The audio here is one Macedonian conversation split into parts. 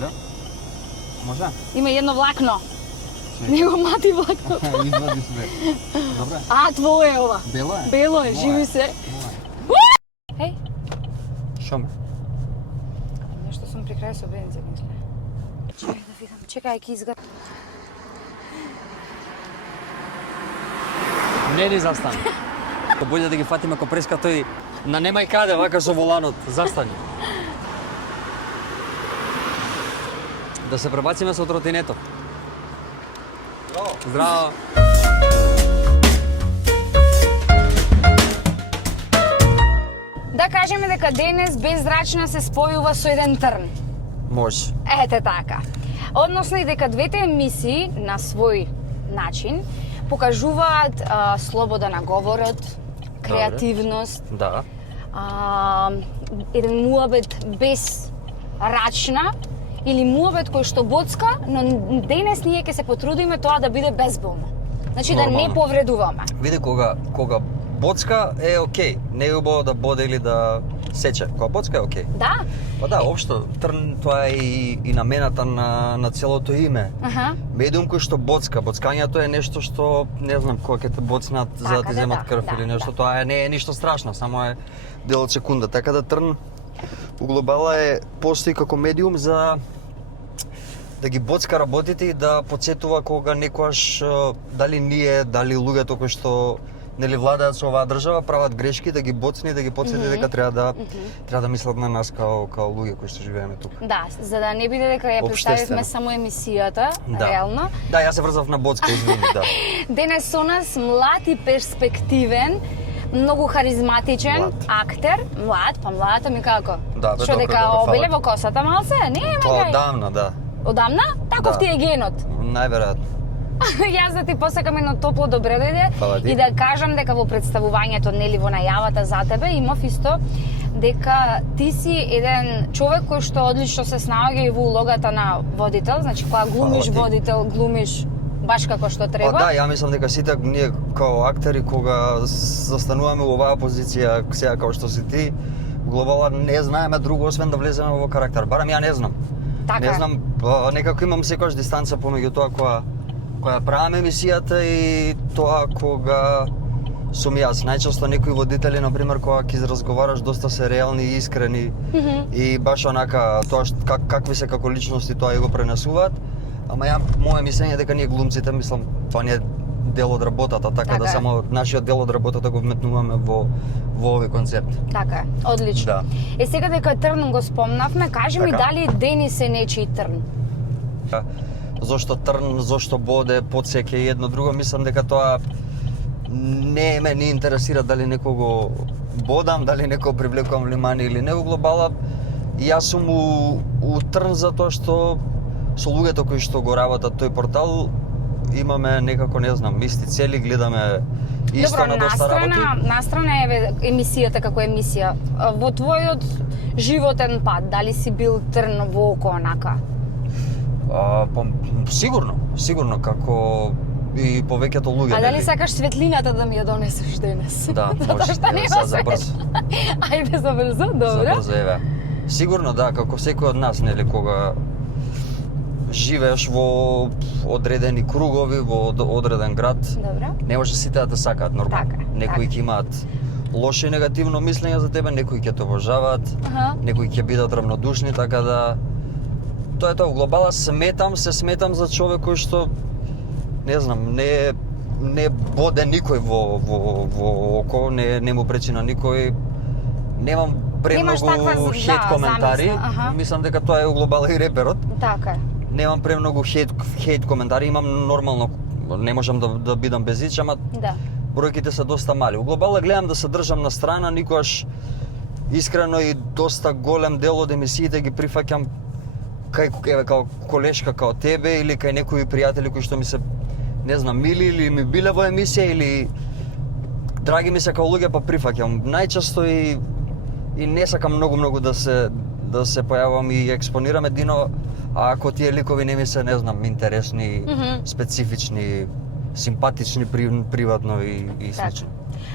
Да? Може? Има едно влакно. Него мати влакно. Извади себе. Добре. А, твое е ова. Бело е? Бело е, Моje. живи се. Еј, Шо ме? нешто сум при крај со бензин, мисле. Чекај да видам, чекај, ќе изгледа. Не ни застани. Болje да ги фатиме ко преска тој на немај каде вака со воланот. Застани. Да се пребациме со тротинетот. Здраво. Да кажеме дека денес беззрачна се спојува со еден трн. Може. Ете така. Односно и дека двете емисии на свој начин покажуваат слобода на говорот, креативност, Да. еден муабет без рачна или муабет кој што боцка, но денес ние ќе се потрудиме тоа да биде безболно. Значи да не Нормално. повредуваме. Види кога боцка е окей. Не е убаво да боде или да сече. Кога боцка е окей. Да? Па да, општо трн тоа е и намената на целото име. Аха. Медиум кој што боцка. Боцкањето е нешто што не знам кога ќе те боцнат за да ти да, земат крв да, или нешто, да. тоа не е ништо страшно, само е дел од секунда. Така да трн у глобала постои како медиум за да ги боцка работите и да подсетува кога некојаш дали ние, дали луѓето кои што нели владеат со оваа држава прават грешки, да ги боцне и да ги подсети дека треба да мислат на нас као луѓе кои што живееме тука. Да, за да не биде дека ја представивме Обштествено. само емисијата, Да. реално. Да, јас се врзав на боцка, извини, да. Денес со нас млад и перспективен, многу харизматичен Млад. актер, млад, ми како? Да, бе, Што добро, дека добро, обеле фала. во косата малце? Не, Тоа магај. одамна, да. Одамна? Таков Да. ти е генот. Најверојатно. Јас да ти посакам едно топло добре дојде Фала ти. и да кажам дека во представувањето, нели во најавата за тебе, имав исто дека ти си еден човек кој што одлично се снаоѓа и во улогата на водител, значи кога глумиш Фала ти. водител, глумиш баш како што Па треба. да, ја мислам дека сите ние као актери кога застануваме во оваа позиција сега како што си ти, глобала не знаеме друго освен да влеземе во карактер. Барам ја не знам. Така Не е. знам, некако имам секојаш дистанца помеѓу тоа која правам емисијата и тоа кога сум јас. Најчесто некои водители, например, кога ќе разговараш, доста се реални и искрени и баш онака тоа какви се како личности тоа и го пренесуваат. Ама моје мислење е дека ние глумците, мислам, тоа не е дел од работата, така Така да е. само нашиот дел од работата го вметнуваме во овој концепт. Така е, одлично. Да. Е сега дека трн го спомнавме, кажи ми Така. дали Денис е нечи трн? Зошто трн, зошто боде, подсеке и едно друго, мислам дека тоа не ме ни интересира дали некого бодам, дали некого привлекувам внимание или не. У глобала јас сум у трн затоа што со луѓето кои што го работат тој портал имаме некако, не знам, исти цели, гледаме исто Добро, на доста работи. настрана е емисијата како емисија. Во твојот животен пат, дали си бил трн во око онака? Сигурно како и повеќето луѓе. А дали нели? сакаш светлината да ми ја донесеш денес? Да, Затоа може. што нема Сега за свет. брзо. Ајде за брзо, добро. За брзо, еве. Сигурно да, како секој од нас, нели, кога живееш во одредени кругови, во одреден град, Добро. не може сите да те сакаат нормално. Така, Некои така. ќе имаат лошо и негативно мислење за тебе, некои ќе те обожаваат, Аха. некои ќе бидат равнодушни, така да тоа е тоа. У глобала се сметам за човек кој што не знам, не боде никој во око, не му пречи на никој. Немам Немаш премногу таква, хейт да, коментари. замисла, аха. Мислам дека тоа е у глобала и реперот. Така е. Немам премногу хейт коментари, имам нормално, не можам да бидам безич, ама Да. бројките се доста мали. У глобала гледам да се држам на страна, никогаш искрено и доста голем дел од емисиите ги прифаќам кај као колешка као тебе или кај некои пријатели кои што ми се не знам мили или ми биле во емисија или драги ми се као луѓе па прифаќам. Најчесто и не сакам многу да се појавам и експонирам едино, а ако тие ликови не ми се, не знам, интересни, специфични, симпатични приватно и слично.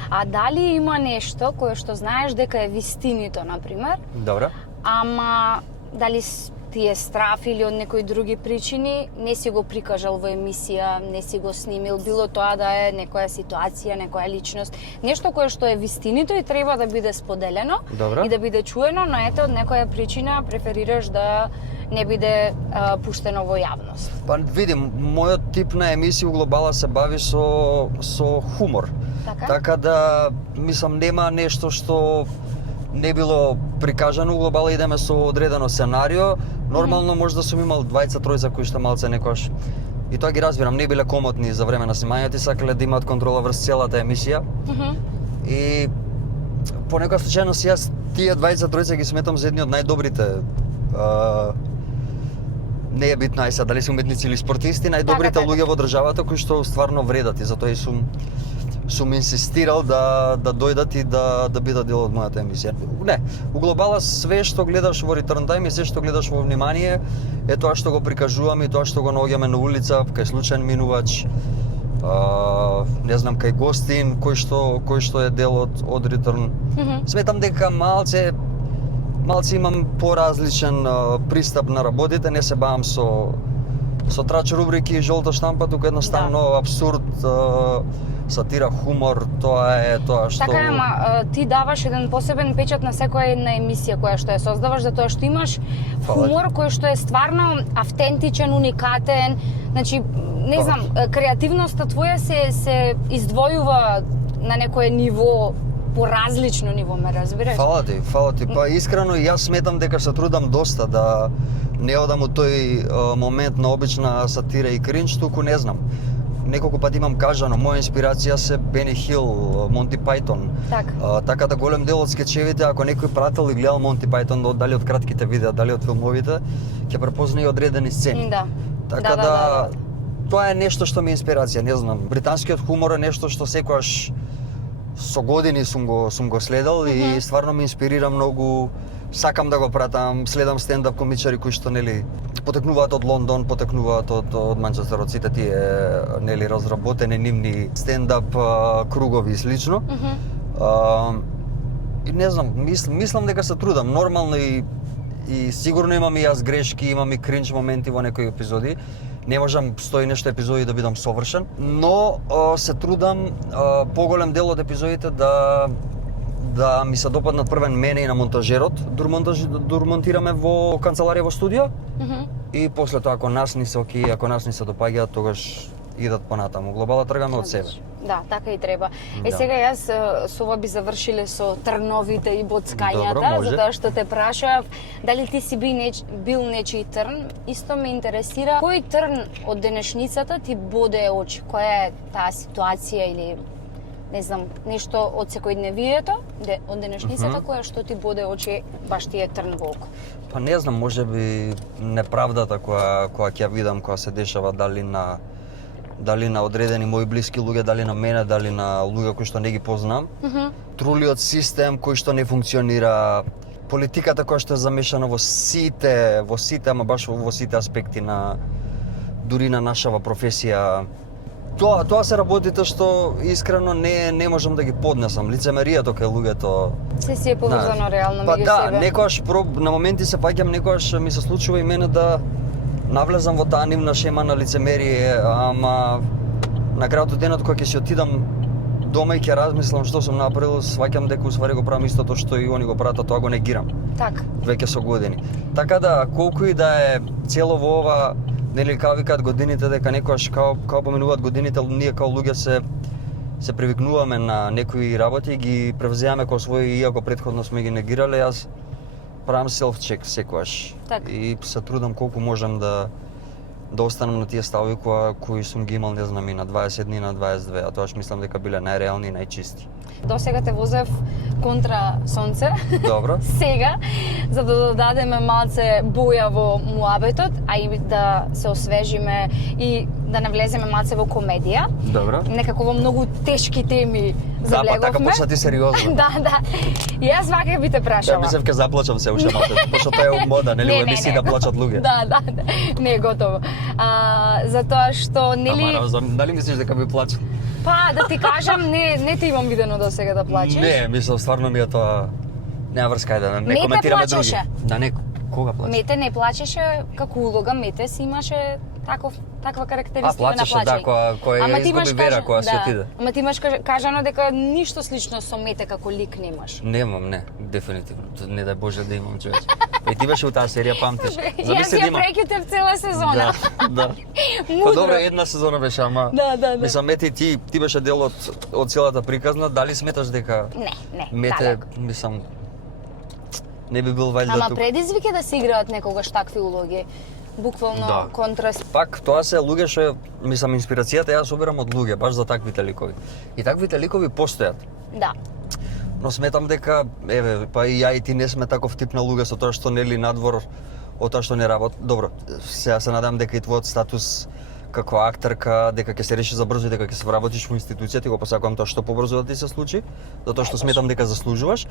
А дали има нешто кое што знаеш дека е вистинито, например, Добро. ама дали ти е страф или од некои други причини, не си го прикажал во емисија, не си го снимил, било тоа да е некоја ситуација, некоја личност, нешто кое што е вистинито и треба да биде споделено Добро. и да биде чуено, но ете од некоја причина преферираш да не биде пуштено во јавност. Па види, мојот тип на емисија у Глобала се бави со хумор. Така? Да, мислам, нема нешто што не било прикажано у Глобала, идеме со одредено сценарио. Нормално може да сум имал двајца, тројца кои што малце некош. И тоа ги разбирам, не биле комотни за време на снимањето и сакале да имаат контрола врз целата емисија. И по некоја случајност јас тие двајца, тројца ги сметам за едни од најдобрите. Не е битно, ајса, дали се уметници или спортисти, најдобрите Така. луѓе во државата кои што стварно вредат и затоа и сум инсистирал да дојдат и да бидат дел од мојата емисија. Не, у Глобала све што гледаш во Return Time и све што гледаш во внимание е тоа што го прикажуваме и тоа што го наоѓаме на улица, кај случаен минувач, не знам, кај гостин, кој што е дел од Return. Сметам дека малце имам поразличен пристап на работите, не се бавам со трач рубрики и жолта штампа, туку едноставно абсурд, сатира, хумор, тоа е тоа што... Така е, ама ти даваш еден посебен печат на секоја една емисија која што ја создаваш, затоа што имаш хумор кој што е стварно автентичен, уникатен, значи, не знам, креативноста твоја се издвојува на некое ниво, поразлично ниво, ме разбираш? Фала ти. Па искрено јас сметам дека се трудам доста да не одам у тој момент на обична сатира и кринч, туку не знам. Неколку пати имам кажано, моја инспирација се Бени Хил, Монти Пајтон. Така да голем дел од скечевите, ако некој прател и гледал Монти Пајтон, дали од кратките видеа, дали од филмовите, ќе препозна и одредени сцени. Да. Така да, тоа е нешто што ми е инспирација, не знам. Британскиот хумор е нешто што секогаш со години сум го следел и стварно ме инспирира многу. Сакам да го пратам, следам стендап комичари кои што нели потекнуваат од Лондон, потекнуваат од Манчестер, од сите тие нели разработени нивни стендап кругови и слично. И не знам, мислам дека се трудам нормално и сигурно имам и јас грешки, имам и кринч моменти во некои епизоди. Не можам 100 и нешто епизоди да бидам совршен, но се трудам поголем дел од епизодите да ми се допаднат првен мене и на монтажерот, дур монтираме во канцеларија во студио. И после тоа ако нас ни се окей, ако нас ни се допаѓаат, тогаш идат понатаму. Глобала тргаме од себе. Да, така и треба. Сега јас со ова би завршиле со трновите и боцкањата, Добро, затоа што те прашав дали ти си бил нечи трн. Исто ме интересира кој трн од денешницата ти боде очи, која е таа ситуација или не знам, нешто од секојдневието, од денешницата која што ти боде очи, баш ти е трн во око. Па не знам, можеби неправдата која ќе видам, која се дешава дали на одредени мои блиски луѓе, дали на мене, дали на луѓе кои што не ги познам. Трулиот систем кој што не функционира, политиката која што е замешана во сите, ама баш во сите аспекти на дури на нашава професија. Тоа се работите што искрено не можам да ги поднесам. Лицемеријето кај луѓето. Се си е поврзано реално меѓу себе. Па себе. некојаш на моменти се паѓам, некојаш ми се случува и мене да навлезам во таа нивна шема на лицемерие, ама на крајот од денот кога ќе си отидам дома и ќе размислам што сум направил, сваќам дека усвари го правам истото што и они го прават, а тоа го негирам. Така. Веќе со години. Така да, колку и да е цело во ова, нели као викаат годините, дека некојаш као поминуваат годините, ние као луѓе се привикнуваме на некои работи и ги превземаме како своји, иако претходно сме ги негирале. Јас правам селф-чек секогаш. И се трудам колку можам да останам на тие ставови кои сум ги имал, не знам, и на 20 дни, на 22, а тоаш мислам дека биле најреални и најчисти. До сега те возев контра сонце. Добро. Сега, за да додадеме малце боја во муабетот, а и да се освежиме и да навлеземе малце во комедија. Добро. Некако во многу тешки теми заблеговме. Да, па така почна ти сериозно. Да. И јас вака би те прашала. Ја мислев ке заплачам се уште малку, пошто тоа е мода, нели, во емисии да плачат луѓе. Да. Не, готово. Затоа што, нели... Ама, дали мислиш дека би плачал? Па, да ти кажам, не те имам видено до сега да плачеш. Не, мислам, стварно ми е тоа... Нема врска, да не коментираме други. Не те плачеше? Да, не. Кога плаче? Мете не плачеше како улога, Мете си имаше таква карактеристика на плачеше, плачење. да, која Ама ти имаш изгуби вера, која се отиде. Ама ти имаш кажано дека ништо слично со Мете како лик немаш. Немам, не, дефинитивно. Не дај Боже да имам, човече. Ти беше у таа серија, памтиш? Јас ја прекјутев цела сезона. Да. Мудро. Па добро, една сезона беше, ама... Да. Мислам, Мете, ти беше дел од целата приказна, дали сметаш дека... Не, Мете, далеко. мислам, не би бил вајда Ама тук. предизвик е да се играат некогаш такви улоги. Буквално Да. контраст. Пак, тоа се луѓе што, мислам, инспирацијата ја собирам од луѓе, баш за таквите ликови. И таквите ликови постојат. Да. Но сметам дека, еве, па и ја и ти не сме таков тип на луѓе со тоа што нели надвор од тоа што не работи. Добро, сега се надам дека и твојот статус како актерка, дека ќе се реши за брзо и дека ќе се вработиш во институцијата, го посакувам тоа што побрзо да ти се случи, затоа што сметам дека заслужуваш.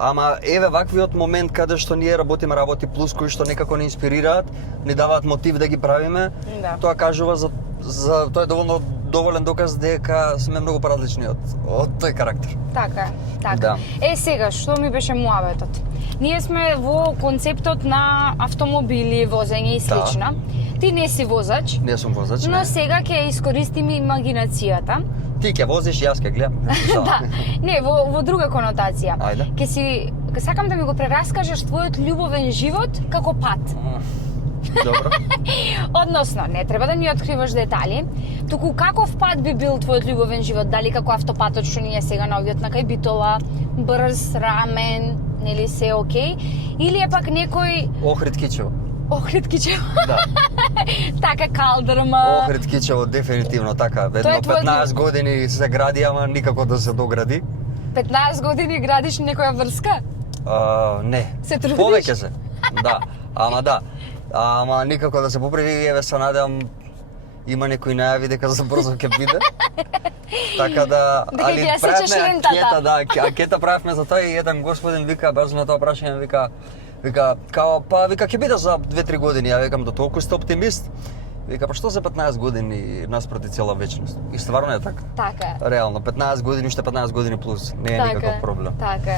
Ама еве ваквиот момент каде што ние работиме работи плюс кои што некако не инспирираат, не даваат мотив да ги правиме, Да. тоа кажува за тоа е доволен доказ дека сме многу поразлични од тој карактер. Така, така. Да. Сега, што ми беше муабетот? Ние сме во концептот на автомобили, возење и слично. Ти не си возач, Не сум возач, но не. сега ќе искористим имагинацијата. Ти ќе возиш, јас ќе гледам. Да, не, во друга конотација. Ајде. Ќе сакам да ми го прераскажеш твојот љубовен живот како пат. Добро. Односно, не треба да ни откриваш детали, туку каков пат би бил твојот љубовен живот, дали како автопатот што ни е сега на овиот на кај Битола, брз, рамен, нели се окей, или е пак некој Охрид Кичево. Охрид Кичево, Да. така калдрма. Охрид Кичево дефинитивно така. Едно Тоа е твојот 15 години се гради, ама никако да се догради. 15 години градиш некоја врска? Не. Се трудиш? Повеќе се. Да. Да. Ама никако да се поправи, еве се надевам има некои најави дека за брзо ќе биде. Така да, Дека ќе ја сечеш правевме лентата. анкета, да, анкета правевме за тоа и еден господин вика баш на тоа прашање вика као вика ќе биде за 2-3 години. Ја викам до толку сте оптимист. Вика па што за 15 години наспроти цела вечност. И стварно е така. Така. Реално 15 години, уште 15 години плюс. Не е никаков проблем. Така.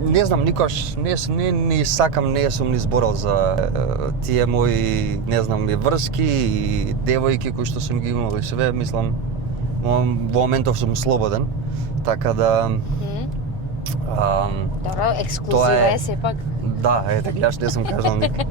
Не знам, никош не ни сакам, не сум ни зборал за тие мои, не знам, и врски и девојки кои што сум ги имал и све, мислам, во моментов сум слободен, така да... Добро, тоа ексклузива е- е сепак. Да, гледаш, не сум кажал никад.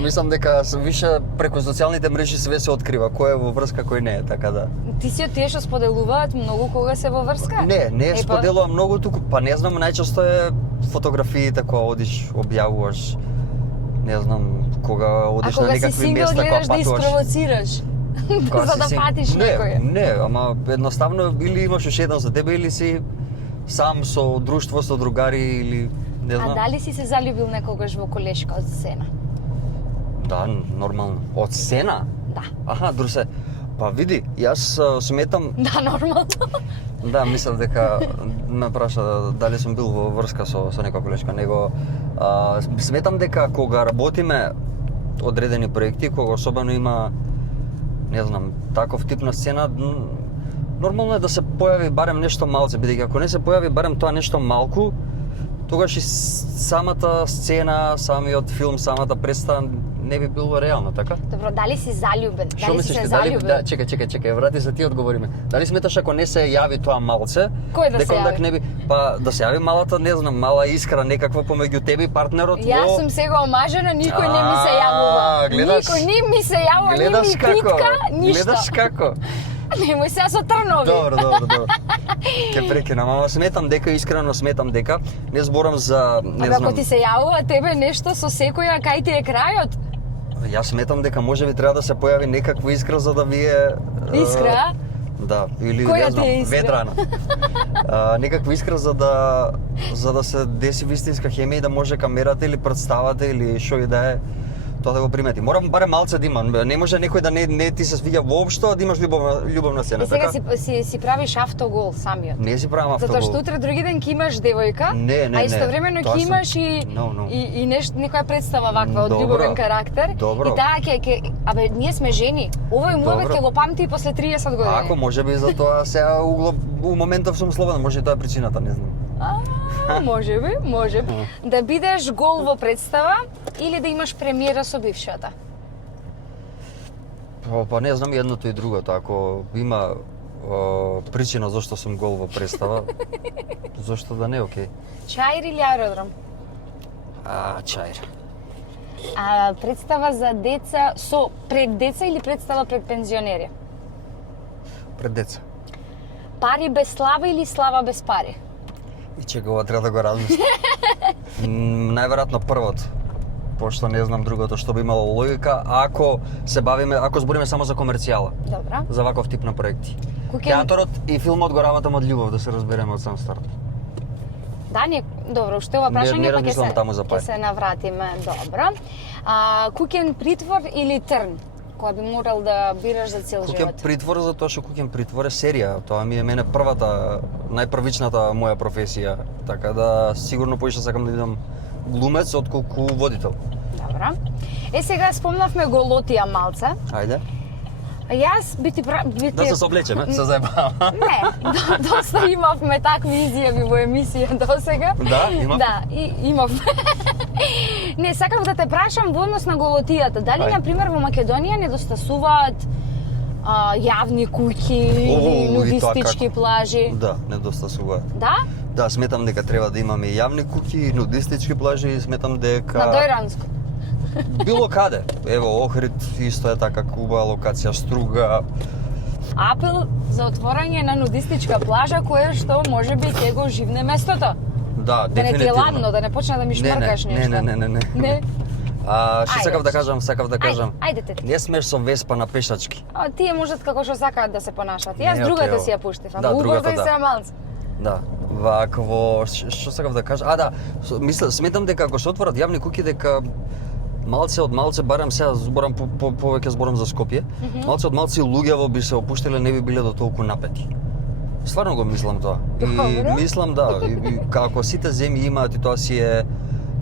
Мислам дека сум више преку социјалните мрежи све се открива, кој е во врска, кој не е, така да... Ти си од тие што споделуваат многу кога се во врска? Не споделувам многу туку, па не знам, најчесто е фотографиите кога одиш, објавуваш, не знам, кога одиш на кога си некакви сингл места, гледаш кога да патуваш. испровоцираш. Кога За си да син- патиш некој. Не, ама едноставно или имаш уште еден за тебе или си сам со друштво, со другари или не знам. А дали си се залюбил некогаш во колешка од сцена? Да, нормално. Од сцена? Да. Аха, друсе. Па види, јас сметам, Да, нормално. да, мислам дека ме праша дали сум бил во врска со некоја колешка, него сметам дека кога работиме одредени проекти, кога особено има, не знам, таков тип на сцена, нормално е да се појави барем нешто малце, бидејќи ако не се појави барем тоа нешто малку, тогаш и самата сцена, самиот филм, самата представа не би било реално, така? Добро, дали си залюбен? Што Дали си мислиш се ти, дали залюбил? да, чекај, врати се ти одговориме. Дали сметаш ако не се јави тоа малце, Кој да се дека ондак јави? не би, па да се јави малата, не знам, мала искра некаква помеѓу тебе и партнерот Јас сум сега омажена, никој не ми се јавува. гледаш- Никој не ми се јавува, не гледаш ми како, питка, ништо. гледаш како. Немој сега со трнови. Добро. Ќе прекинам, ама сметам дека, искрено сметам дека, не зборам за, не Ако знам, ти се јавува тебе нешто со секоја, кај ти е крајот? јас сметам дека можеби треба да се појави некаква искра за да вие... Искра? Да, или Која не знам, ти е искра? ведрана. Некаква искра за да се деси вистинска хемија и да може камерата или представата или што и да е тоа да го примети. Морам барем малце да има. Не може некој да не ти се свиѓа воопшто, а да имаш љубовна сцена, И сега така? си правиш автогол самиот. Не си правам автогол. Затоа што утре други ден ќе имаш девојка, Не, а истовремено тоа ќе сум- имаш No. и нешто, некоја представа ваква од Добро. љубовен карактер. Добро. И таа ќе абе ние сме жени. Овој муабет Добро. ќе го памти и после 30 години. Ако може би за тоа сега у моментов сум слободен, може и тоа е причината, не знам. може. Да бидеш гол во представа или да имаш премиера со бившата? Па не знам едното и другото. Ако има причина зашто сум гол во представа, зашто да не, окей. Чаир или аеродром? Чаир. Представа за деца пред деца или представа пред пензионери? Пред деца. Пари без слава или слава без пари? И чека, ова треба да го размислам. Најверојатно првото. Пошто не знам другото што би имало логика ако збориме само за комерцијала. Добра. За ваков тип на проекти. Театорот и филмот го работам од љубов, да се разбереме од сам старт. Да, добро, уште ова прашање не па размислам таму за пари. ќе се навратиме. Добро. Куќен притвор или трн? Која би морал да бираш за цел Куќен живот? притвор затоа што Куќен притвор е серија. Тоа ми е мене првата, најпрвичната моја професија. Така да сигурно поише сакам да бидам глумец отколку водител. Добро. Сега спомнавме голотија малце. Ајде. Јас би ти Да се соблечеме, се заебавам. Не, доста имавме такви изјави во емисија досега. Да, имав? Да, имавме. Не, сакав да те прашам во однос на голотијата. Дали, Ајде. например, во Македонија недостасуваат јавни куќи или нудистички плажи? Да, недостасуваат. Да? Да, сметам дека треба да имаме и јавни куќи, нудистички плажи и сметам дека На Дојранско. било каде. Ево Охрид исто е така убава локација, Струга. Апел за отворање на нудистичка плажа која што можеби ќе го живне местото. Да, Да не ти е дефинитивно. ладно, да не почне да ми шмркаш нешто. Не. Не? Што Ајде. сакав да кажам? Ајде те. Не смеш со веспа на пешачки. Тие можат како што сакаат да се понашат. Јас Не, другата окей, си ја пуштив, да, ама другата, убавата и да. се малце. Да. Вакво, што сакав да кажам? Сметам дека ако се отворат јавни куќи дека малце барем сега зборам повеќе зборам за Скопје. Малце луѓево би се опуштиле, не би биле до толку напети. Стварно го мислам тоа. И Добро. мислам и како сите земји имаат и тоа си е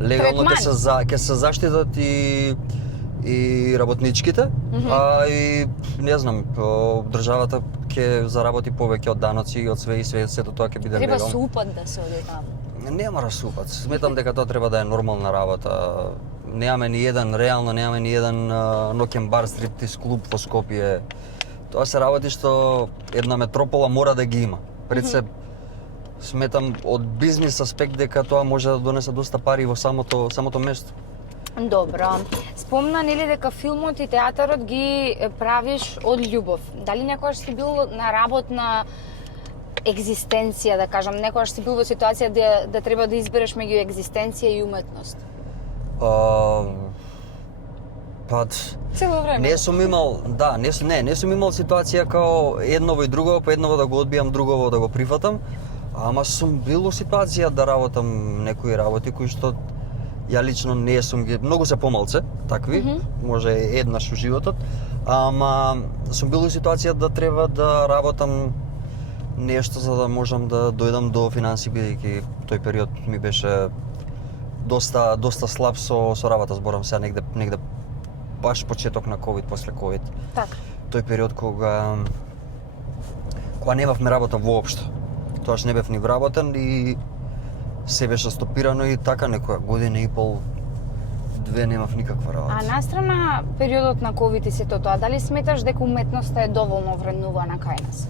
легално ќе се заштитат и работничките, а и не знам, државата ќе заработи повеќе од даноци и од сето тоа ќе биде Треба легално. супат да се оди таму. Нема расупат. Сметам дека тоа треба да е нормална работа. Немаме ни еден ноќен бар, стриптиз клуб во Скопје. Тоа се работи што една метропола мора да ги има. Пред се сметам од бизнис аспект дека тоа може да донесе доста пари во самото место. Добро. Спомна нели дека филмот и театарот ги правиш од љубов. Дали некогаш си бил на работна екзистенција, да кажам, некогаш си бил во ситуација да треба да избереш меѓу екзистенција и уметност? Цело време. Не сум имал ситуација као едново и друго, па едново да го одбијам, другово да го прифатам, ама сум бил во ситуација да работам некои работи кои што ја лично не сум ги, многу се помалце такви, може еднаш во животот, ама сум бил во ситуација да треба да работам нешто за да можам да дојдам до финанси, бидејќи тој период ми беше доста слаб со работа, зборам сега негде баш почеток на ковид, после ковид. Така. Тој период кога немавме работа воопшто. Тоаш не бев ни вработен и се беше стопирано и така некоја година и пол, две немав никаква работа. А настрана периодот на ковид и сето тоа, дали сметаш дека уметноста е доволно вреднувана кај нас?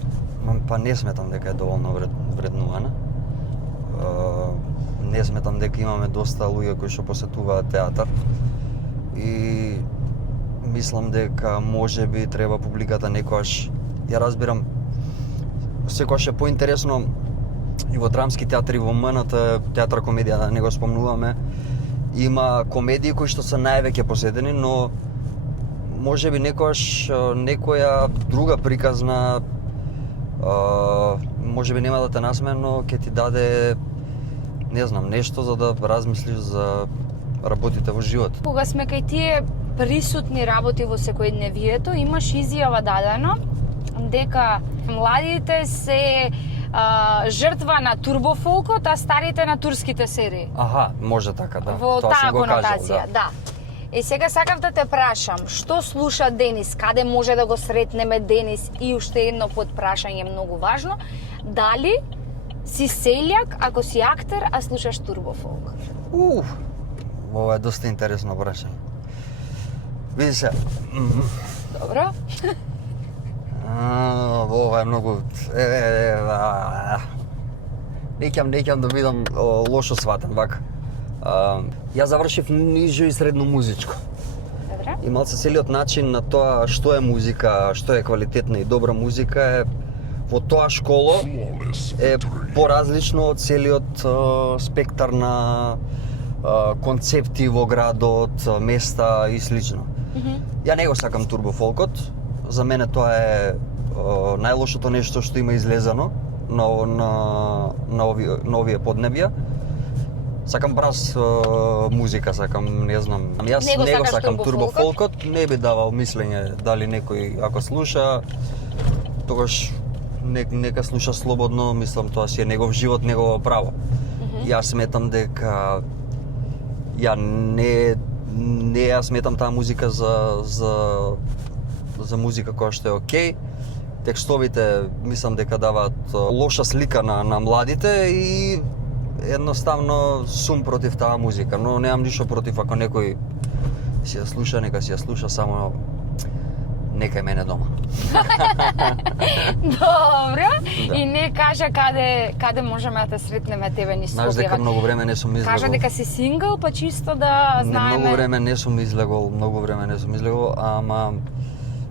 Па не сметам дека е доволно вреднувана. Не сметам дека имаме доста луѓе кои што посетуваат театар. И мислам дека можеби треба публиката некојаш, ја разбирам, секојаш е поинтересно и во драмски театри, во МНТ, театар комедија, да не го спомнуваме, има комедии кои што се највеќе посетени, но можеби некојаш некоја друга приказна можеби нема да те насмее, но ќе ти даде, не знам, нешто за да размислиш за работите во живот. Кога сме кај тие присутни работи во секојдневието, имаш изјава дадено дека младите се жртва на турбофолкот, а старите на турските серии. Аха, може така, да. Во Тоа таа сум го конотација, кажал, да. И сега сакав да те прашам, што слуша Денис, каде може да го сретнеме Денис и уште едно подпрашање многу важно, дали Си селјак ако си актер, а слушаш турбофолк? Ова е доста интересно прашање. Види се, Добро. ова е многу... Неќам да бидам лошо сватен, вака. Јас завршив нижо и средно музичко. Добро. И малце целиот начин на тоа што е музика, што е квалитетна и добра музика е во тоа школо е поразлично од целиот спектар на концепти во градот, места и слично. Ја не го сакам турбофолкот. За мене тоа е најлошото нешто што има излезано на овие поднебја. Сакам браз музика, сакам, не знам. Јас Не го не го сакаш сакам турбофолкот? турбофолкот, не би давал мислење дали некој ако слуша, тогаш нека слуша слободно, мислам тоа си е негов живот, негово право. Јас сметам дека ја не ја сметам таа музика за музика која што е окей. Текстовите мислам дека даваат лоша слика на младите и едноставно сум против таа музика, но немам ништо против ако некој си ја слуша, нека си ја слуша, само нека е мене дома. Добро. Да. И не кажа каде можеме да те сретнеме тебе ни Знаеш дека Скопје. многу време не сум излегол. Кажа дека си сингл, па чисто да знаеме. Многу време не сум излегол, ама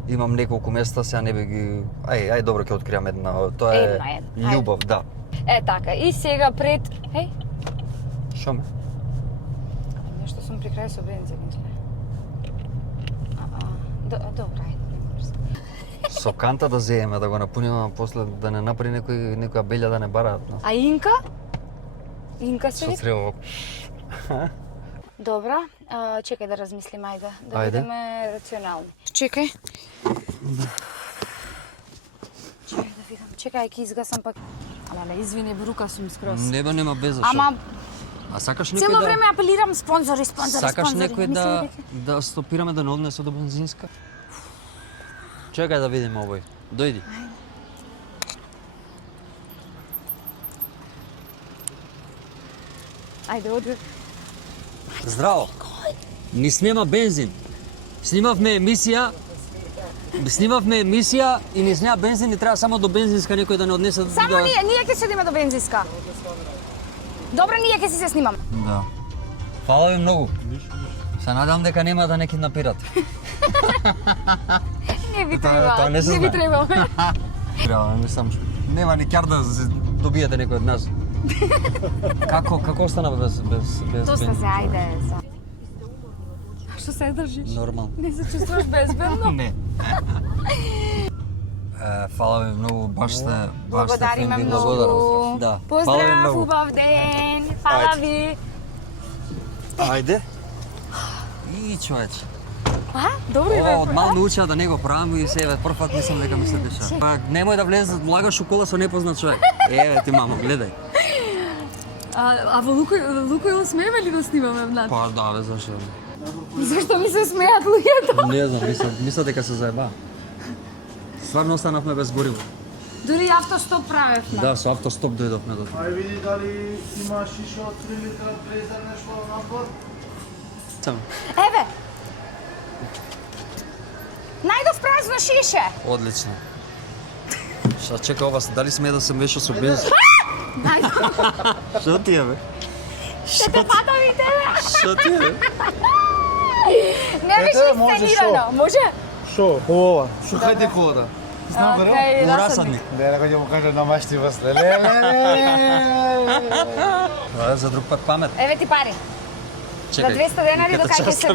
имам неколку места, сега не би ги... Ај, добро, ќе откријам една. Тоа е Една. Ајде. љубов, да. Е така, и сега пред... Еј, Шо ме? нешто сум при крај со бензин, изгледа. Добро, ајде, нема брзо. Со канта да зееме, да го напуниме, а после да не направи некоја белја да не бараат. No. А Инка? Инка се Со вика? црево. Добра, чекај да размислим, ајде, да Ајде. бидеме рационални. Чекај. Чекај да видам, чекај, ќе изгасам пак. Ама извини, брука сум скроз. Нема без зашо. Ама А сакаш некој цело да... време апелирам спонзори. Сакаш некој Мислам да стопираме да не однесе до бензинска? Чекај да видиме овој. Дојди. Ајде, оди. Здраво. Ни снема бензин. Снимавме емисија и ни снема бензин и треба само до бензинска некој да не однесе Само ние ќе седиме до бензинска. Добро, ние ќе си се снимаме. Да. Фала ви многу. Се надам дека нема да не киднапират. Не би Тоа требало. не се Не би знае. требало. Треба, мислам, нема ни кјар да добиете некој од нас. Како остана без Доста бензин? се, ајде. Што се држиш? Нормално. Не се чувствуваш безбедно? Не. Фала ви многу, баш сте Благодариме фин, многу. благодарам. Да. Фала ви Поздрав, многу. убав ден. Фала Ајде. ви. Ајде. И човече. А, добро Ова бе. од мал научија да не го правам и себе прв пат мислам дека ми се деша. Па немој да влагаш у кола со непознат човек. Еве ти мамо, гледај. А во Лукойл смееме ли да снимаме внатре? Па да, бе, зашо? Зашто ми се смеат луѓето? Не знам, мисля дека се заеба. Стварно останавме без гориво. Дури автостоп правевме. Да, со автостоп дојдовме до тука. Ај види дали има шиша од 3 литра презер нешто напор. Еве. Најдов празно шише. Одлично. Ша чека ова, дали сме да се меша со бензин? Што ти е, бе? Ще те патам и тебе. Што ти е, бе? Не беше може, инсценирано. Може? Шо? Ова. Шукајте кода. Знам го, Океј, Во расадник. Не, некој ќе му каже на машти после. Тоа е за друг пат памет. Еве ти пари. За 200 денари до кај ќе се...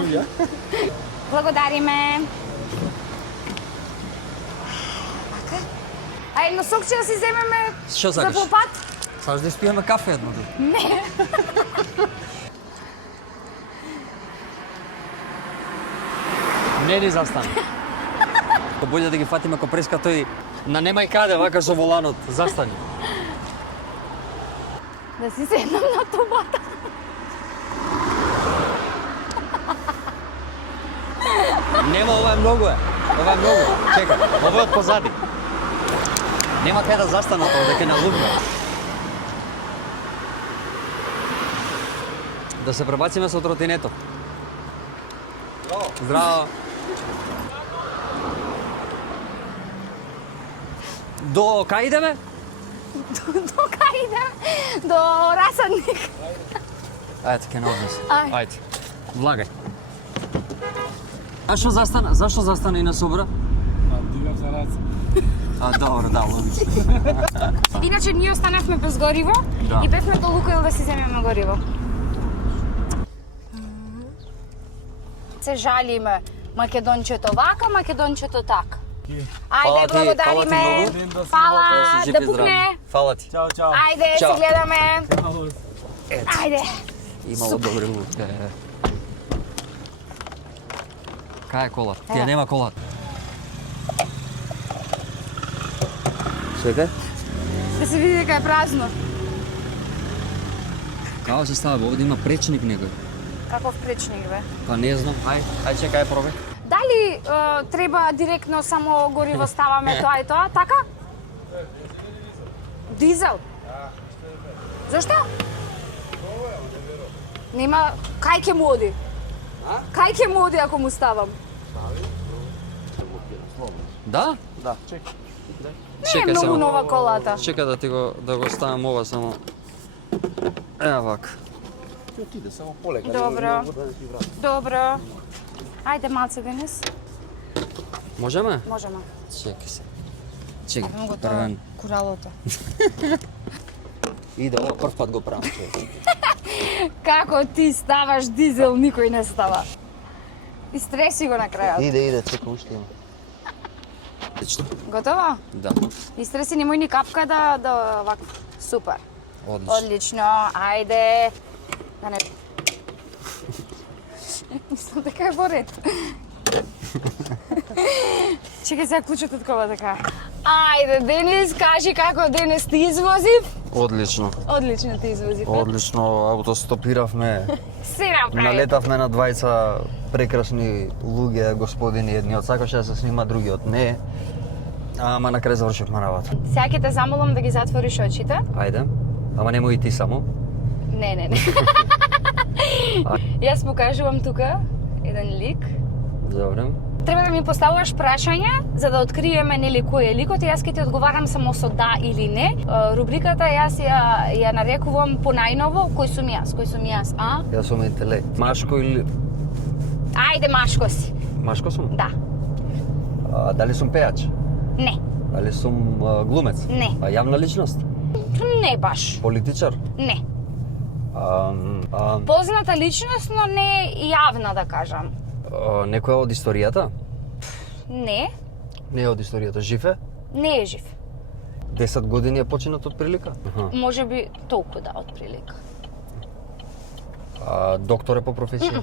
Благодариме. А едно сокче да си земеме Што за сакаш? попат? Саш да испиеме кафе едно друго. Не. Не ни застана. Поболje да ги фатиме ко преска тој на немај каде, вака со воланот. Застани. Да си седнам на тубата. Нема, ова е многу е. Ова е многу. Чекај, ова е од позади. Нема кај да застанат, ова дека на луѓе. Да се пребациме со тротинетот. Здраво. До кај идеме? До кај идем? До Расадник. Ајде, ке не однесе. Ај. Ајде. Влагај. А што застана? Зашто застана и на собра? Дигам за раце. А, добро, да, логично. Иначе ние останавме без гориво Да. и бевме до Лукойл да си земеме гориво. Се жалиме. Македончето вака, македончето така. Фала Ајде, ти, фала ти благодариме. многу. Фала, Жив да и здрав. пукне. Фала ти. Чао, чао. Ајде, Чао. се гледаме. Ајде. Имало добри лук. Кај е кола? Тија нема кола. Чекај. Да се види дека е празно. Као се става, овде има пречник некој. Каков пречник, бе? Па не знам, ај чекај пробај. Дали треба директно само гориво ставаме тоа и тоа, така? Дизел? Зашто? Нема, кај ќе му оди? Кај ќе му оди ако му ставам? Да? Да, чекай. Не е многу нова колата. Чекај да го ставам ова само. Ева вака. Ќе отиде, само полека. Добро. Добро. Ајде малце денес. Можеме? Можеме. Чекај се. Чекај, Правам го тоа првен. куралото. Иде, ова прв пат го правам. човек. Како ти ставаш дизел, никој не става. Истреси го на крајот. Иде, чекај, уште има. Одлично. Готово? Да, Истреси немој ни капка да вака. Супер. одлично. Одлично. Ајде. Да не. Мислам дека е во ред. Чекај сега клучот од кола така. Ајде, Денис, кажи како денес ти извозив? Одлично. Одлично ти извозив. Одлично, автостопиравме. Се направи. Налетавме на двајца прекрасни луѓе, господини, едниот сакаше да се снима, другиот не. Ама на крај завршивме работа. Сега ќе те замолам да ги затвориш очите. Ајде. Ама немој и ти само. Не. Јас покажувам тука еден лик. Добре. Треба да ми поставуваш прашања за да откриеме нели кој е ликот и јас ќе ти одговарам само со да или не. Рубриката јас ја нарекувам по најново кој сум јас, а? Јас сум интелект. Машко или... Ајде машко си. Машко сум? Да. Дали сум пејач? Не. Дали сум глумец? Не. Јавна личност? Не баш. Политичар? Не. А, Позната личност, но не јавна да кажам. некоја од историјата? Не. Не е од историјата. Жив е? Не е жив. 10 години е починат од прилика? Може би толку да, од прилика. Доктор е по професија?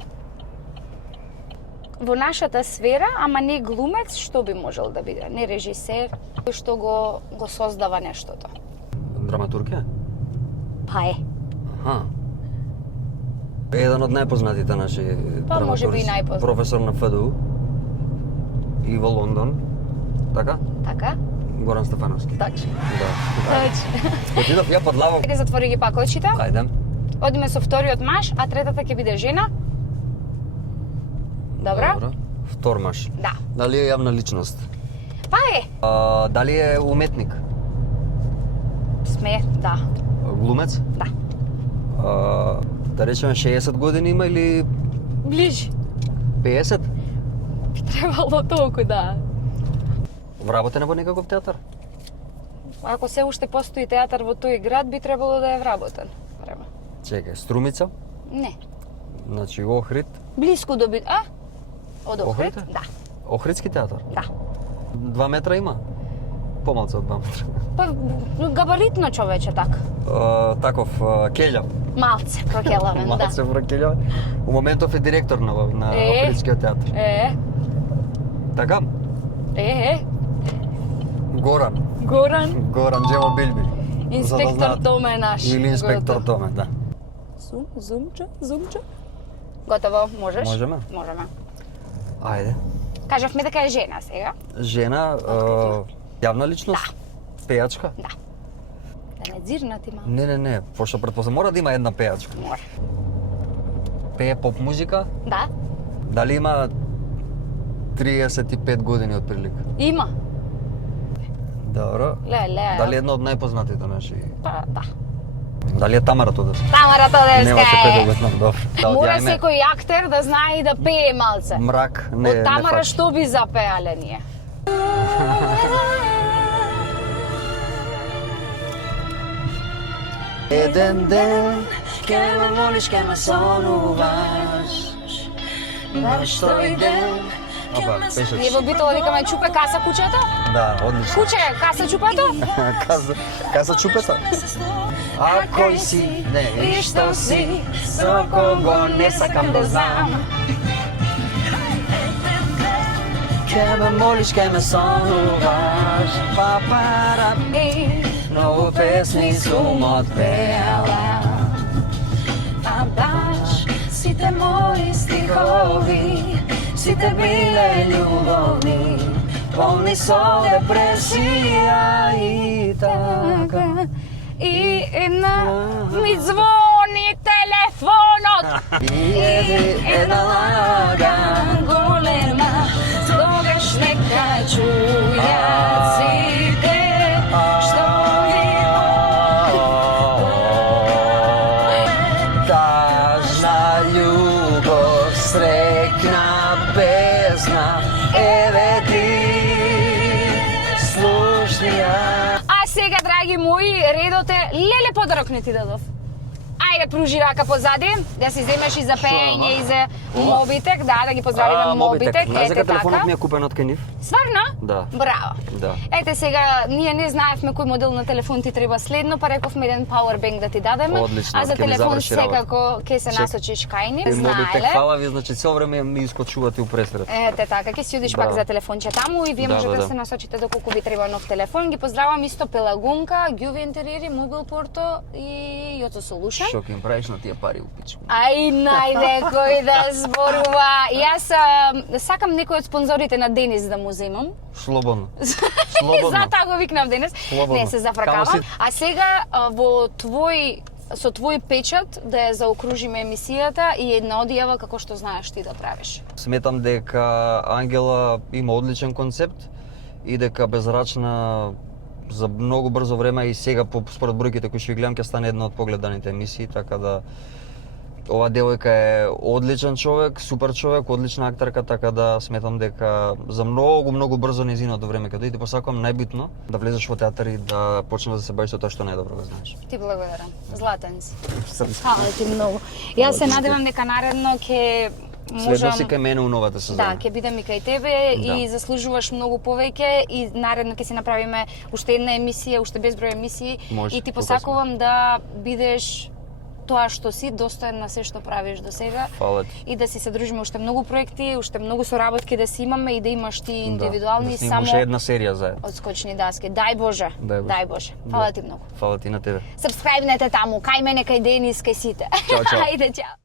Во нашата сфера, ама не глумец, што би можел да биде? Не режисер, кој што го создава нештото. Драматург е? Па е. Аха. Еден од најпознатите наши Па, може би и драматурзи. најпознат. Професор на ФДУ и во Лондон. Така? Така? Горан Стефановски. Точно. Да. Точно. Отидов ја под лавов. Ајде затвори ги пак очите. Ајде. Одиме со вториот маж, а третата ќе биде жена. Добро? Втор маж. Да. Дали е јавна личност? Па е. Дали е уметник? Сме, да. Глумец? Да. Да речеме 60 години има или Ближи. 50? Требало толку, да. Вработен е во некаков театар? Ако се уште постои театар во тој град, би требало да е вработен. Треба. Чекај, Струмица? Не. Значи Охрид? Блиску до бит... А? Од Охрид? Охрид? Да. Охридски театар? Да. 2 метра има? Помалку од 2 метра. Па габаритно човече така. Таков, Келјав. Малце прокелавен, да. Малце Келјав. У моментов е директор на Охридскиот театар. Така? Горан. Горан Джемо Билби. Инспектор Томе е наш. Или инспектор Готово. Томе, да. Зумче. Готово, можеш? Можеме. Можеме. Ајде. Кажавме дека е жена сега. Жена, јавна личност? Пејачка? Да. Да не дзирнати малку. Не, пошто претпоставам мора да има една пејачка. Мора. Пее поп музика? Да, Дали има 35 години отприлика? има. Добро. Леле. Дали е една од најпознатите наши? Па, да. Дали е Тамара Тодорска? Тамара Тодорска Нема се е. предобетно, добро. Да, Мора одјајме. секој актер да знае и да пее малце. Мрак, не, Од не Тамара фачи. што би запеале ние? Еден ден ке ме молиш, ке ме сонуваш. Баш тој ден. Апа, пеше. Ние во битола викаме чупе каса кучето? Да, одлично. Куче, каса чупето? Каза чупета. А кој си, не, и што си, со кого не сакам да знам. Ке ме молиш, ке ме сонуваш, папара, многу песни сум отпеала. А баш сите мои стихови, сите биле љубовни, Полни со депресија и така. И една ми звони телефонот. И една лага голема, тогаш нека чујат сите што тажна љубов, срекна песна, еве ти слушнија. А сега, драги мои, редот е леле подарок не ти дадов. Ајде, пружи рака позади, да си земеш и за пеење и за Мобитек, да ги поздравиме Мобитек, Знаеш дека ете телефонот така. ми е купен од кај нив? Сварно? Да. Браво. Да. Ете сега, ние не знаевме кој модел на телефон ти треба следно, па рековме еден powerbank да ти дадеме. Одлично, а за ќе ми телефон заврши работа. секако ќе се насочиш кај ни, Мобитек, знаеле. фала ви, значи цело време ми искочувате у пресред. Ете така, ќе си одиш Браво. пак за телефонче таму и вие Да, можете да да. се насочите доколку ви треба нов телефон. Ги поздравам исто Пелагунка, Ѓуви Интериери, Мобил Порто и Јото Solution. Што ќе им правиш на тие пари у пичку? Ај, најде кој да зборува. Јас сакам некој од спонзорите на Денис да му земам. Слободно. И Слободно. затоа го викнав Денис. Слободно. Не, се Камо зафракавам. си? А сега со твој печат да ја заокружиме емисијата и една одјава како што знаеш ти да правиш. Сметам дека Ангела има одличен концепт и дека Безрачна за многу брзо време и сега според бројките кои што ги гледам ќе стане една од погледаните емисии, така да ова девојка е одличен човек, супер човек, одлична актерка, така да сметам дека за многу брзо нејзиното време ќе дојде, посакувам најбитно да влезеш во театар и да почнеш да се бавиш со тоа што најдобро го знаеш. Ти благодарам. Златен си. Фала ти многу. Јас се надевам дека наредно ќе Следно си кај мене у новата сезона. Да, ќе бидам и кај тебе Да. и заслужуваш многу повеќе и наредно ќе си направиме уште една емисија, уште безброј емисии Може, и ти покасно. посакувам да бидеш тоа што си, достоен на се што правиш до сега. Фала ти. И да си се дружиме уште многу проекти, уште многу соработки да си имаме и да имаш ти индивидуални да снимам само уште една серија заедно. одскочни даски. Дај Боже. Дај Боже. Дај Боже. Фала Да. ти многу. Фала ти на тебе. Сабскрајбнете таму, кај мене, кај Денис, кај сите. Чао, чао. Ајде, чао.